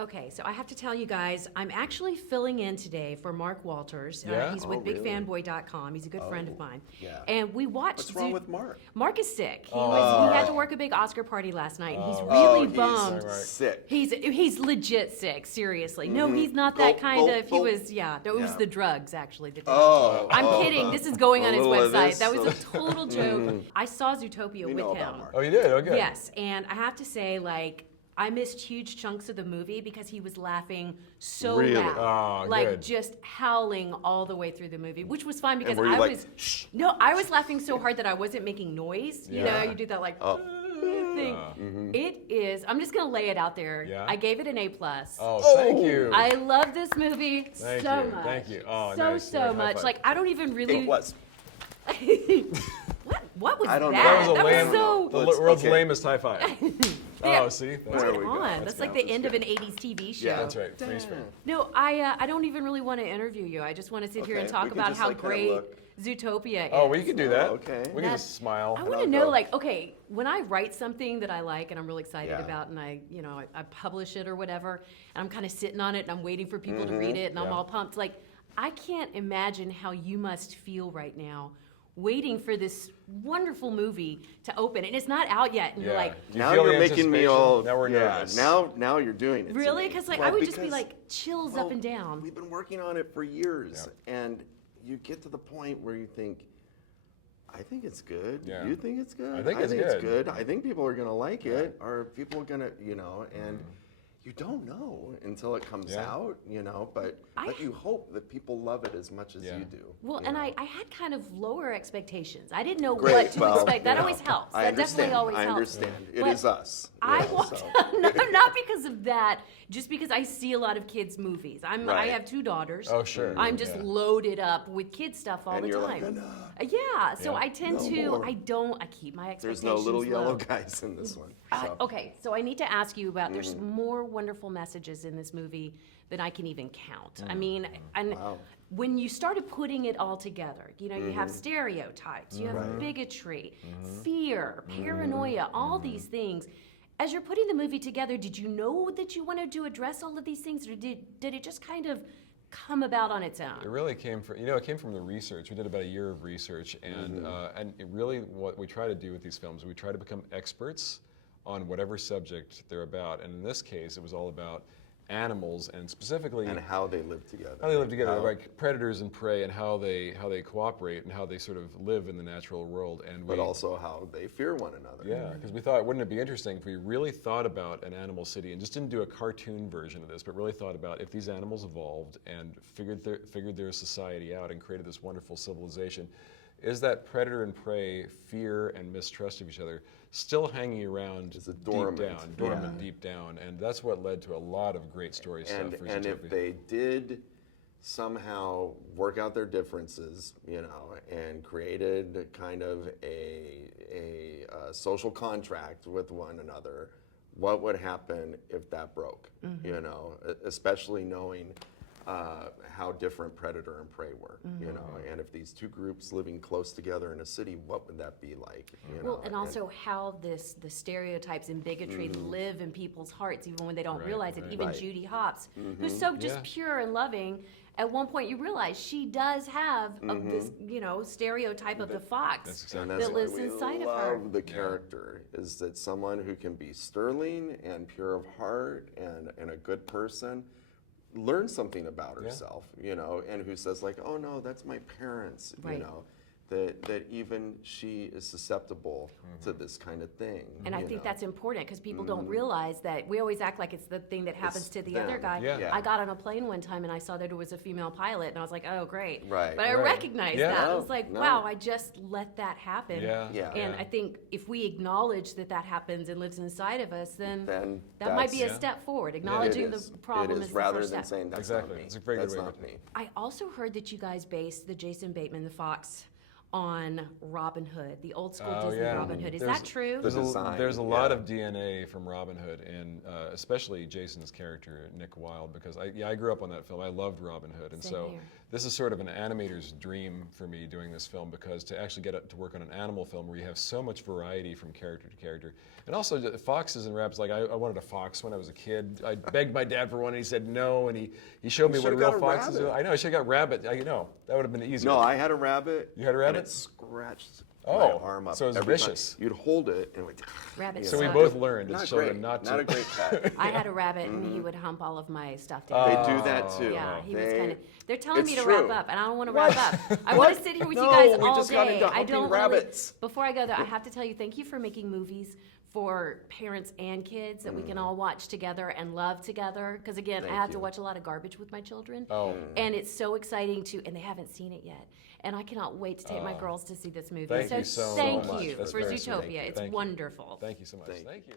Okay, so I have to tell you guys, I'm actually filling in today for Mark Walters. Yeah? He's with BigFanboy.com. He's a good friend of mine. Yeah. And we watched. What's wrong with Mark? Mark is sick. He had to work a big Oscar party last night, and he's really bummed. He's sick. He's legit sick. Seriously, no, he's not Gulp, that kind gulp, of. He gulp. was, no, it was the drugs actually. That did it. Oh, I'm kidding. This is going on his little of website. this. That was a total joke. I saw Zootopia We with know him. about Mark. Oh, you did? Okay. Yes, and I have to say, I missed huge chunks of the movie because he was laughing so Really? loud, Oh, good. just howling all the way through the movie, which was fine because were you I like, was shh? no, I was laughing so hard that I wasn't making noise. You know, Yeah. you do that Oh. thing. It is. I'm just gonna lay it out there. Yeah? I gave it an A+. Oh, thank you. I love this movie Thank so you, much. thank you. Oh, so nice. so High much. five. I don't even really. It was. What was I don't know. that? That was a lame, was so. the Let's- world's okay. lamest high five. Oh, see? That's There good. we go. On. That's like the That's end of an good. 80s TV show. Yeah, That's right. Freeze frame. No, I don't even really want to interview you. I just want to sit here and Okay, talk we can about just, how like, kinda great look. Zootopia is. Oh, well, you can do that. okay. We can just smile. I And want to I'll know, go. okay, when I write something that I like and I'm really excited Yeah. about, and I publish it or whatever, and I'm kind of sitting on it and I'm waiting for people to read it, and I'm Yeah. all pumped. I can't imagine how you must feel right now, waiting for this wonderful movie to open, and it's not out yet, and you're like. Do you Now feel the you're making me anticipation? all. Now we're nervous. Now you're doing it. to Really? me. Because Well, I would just be because- chills well, up and down. We've been working on it for years, Yeah. and you get to the point where you think, I think it's good. Yeah. You think it's good? I think it's good. I think people are gonna like it. Are people gonna, and you don't know until it comes Yeah. out, but you hope that people love it as much as Yeah. you do. Well, you and know? I had kind of lower expectations. I didn't know Great. what to Well, expect. That you always know, helps. I That understand. definitely always I helps. understand. It But is us. I Yeah, walked so. not because of that, just because I see a lot of kids' movies. I Right. have 2 daughters. Oh, sure. I'm just Yeah. loaded up with kid stuff all And the you're time. like, enough. Yeah, so Yeah. I tend No to. more. I keep my There's expectations no little yellow low. guys in this one. So. Okay, so I need to ask you about. There's more wonderful messages in this movie than I can even count. I mean, and Wow. when you started putting it all together, you have stereotypes, you have bigotry, fear, paranoia, all these things. As you're putting the movie together, did you know that you wanted to address all of these things, or did it just kind of come about on its It own? really came from, it came from the research. We did about a year of research, and it really, what we try to do with these films, we try to become experts on whatever subject they're about. And in this case, it was all about animals, and specifically And how they live together. how they live together, How- like predators and prey, and how they cooperate and how they sort of live in the natural world. And But also how they fear one another. yeah, because we thought, wouldn't it be interesting if we really thought about an animal city and just didn't do a cartoon version of this, but really thought about if these animals evolved and figured their society out and created this wonderful civilization, is that predator and prey fear and mistrust of each other still hanging around Is it deep dormant? down, deep down, and that's what led to a lot of great story stuff for And if Zootopia. they did somehow work out their differences, and created kind of a social contract with one another, what would happen if that broke? Especially knowing how different predator and prey were, and if these 2 groups living close together in a city, what would that be like? Well, and also how the stereotypes and bigotry live in people's hearts, even when they don't Right, realize it. right. Even Right. Judy Hopps, who's so just Yeah. pure and loving. At one point, you realize she does have this, stereotype of the fox That's exactly And that that's why lives we inside of love her. the character, is that someone who can be sterling and pure of heart and a good person, learn something about herself, and who says like, oh no, that's my parents, Right. that even she is susceptible to this kind of thing. And I think that's important because people don't realize that we always act like it's the thing that happens to the other them. guy. Yeah. I got on a plane one time and I saw that it was a female pilot and I was like, oh, great. Right. But I Right. recognized Yeah. that. I No, was like, no. wow, I just let that happen. Yeah. Yeah. And I think if we acknowledge that that happens and lives inside of us, then Then that might be a that's- step forward. It Acknowledging is. the problem It is is, the rather first than step. saying that's Exactly. not me. It's a very good That's way not of me. I also heard that you guys based the Jason Bateman, the Fox, on Robin Hood, the old school Oh, Disney yeah. Robin Hood. Is There's- that true? The design, There's a lot yeah. of DNA from Robin Hood, and especially Jason's character, Nick Wilde, because I grew up on that film. I loved Robin Hood, and Same so here. this is sort of an animator's dream for me doing this film, because to actually get to work on an animal film where you have so much variety from character to character, and also foxes and rabbits. Like I wanted a fox when I was a kid. I begged my dad for one, and he said no, and he showed me what should've real got a foxes rabbit. are. I know I should have got rabbit. I know that would have been easier. No, I had a rabbit. You had a rabbit? And it scratched Oh, my arm up. so it was every time. vicious. You'd hold it and it would. Rabbits So we suck. both learned as Not children great. not to. Not a great pet. I had a rabbit, and he would hump all of my stuffed They animals. do that too. Yeah, he was They- kind of. They're telling me it's to true. wrap up, and I don't want to wrap up. I What? want to sit here with No, you guys we all just got day. into I humping don't rabbits. Before I go there, I have to tell you, thank you for making movies for parents and kids that we can all watch together and love together. Because again, I Thank have to you. watch a lot of garbage with my children. Oh. And it's so exciting to, and they haven't seen it yet. And I cannot wait to take my girls to see this movie. Thank you so thank much. you That's for very sweet. Zootopia. It's Thank you. wonderful. Thank you so much. Thank you. Thank you.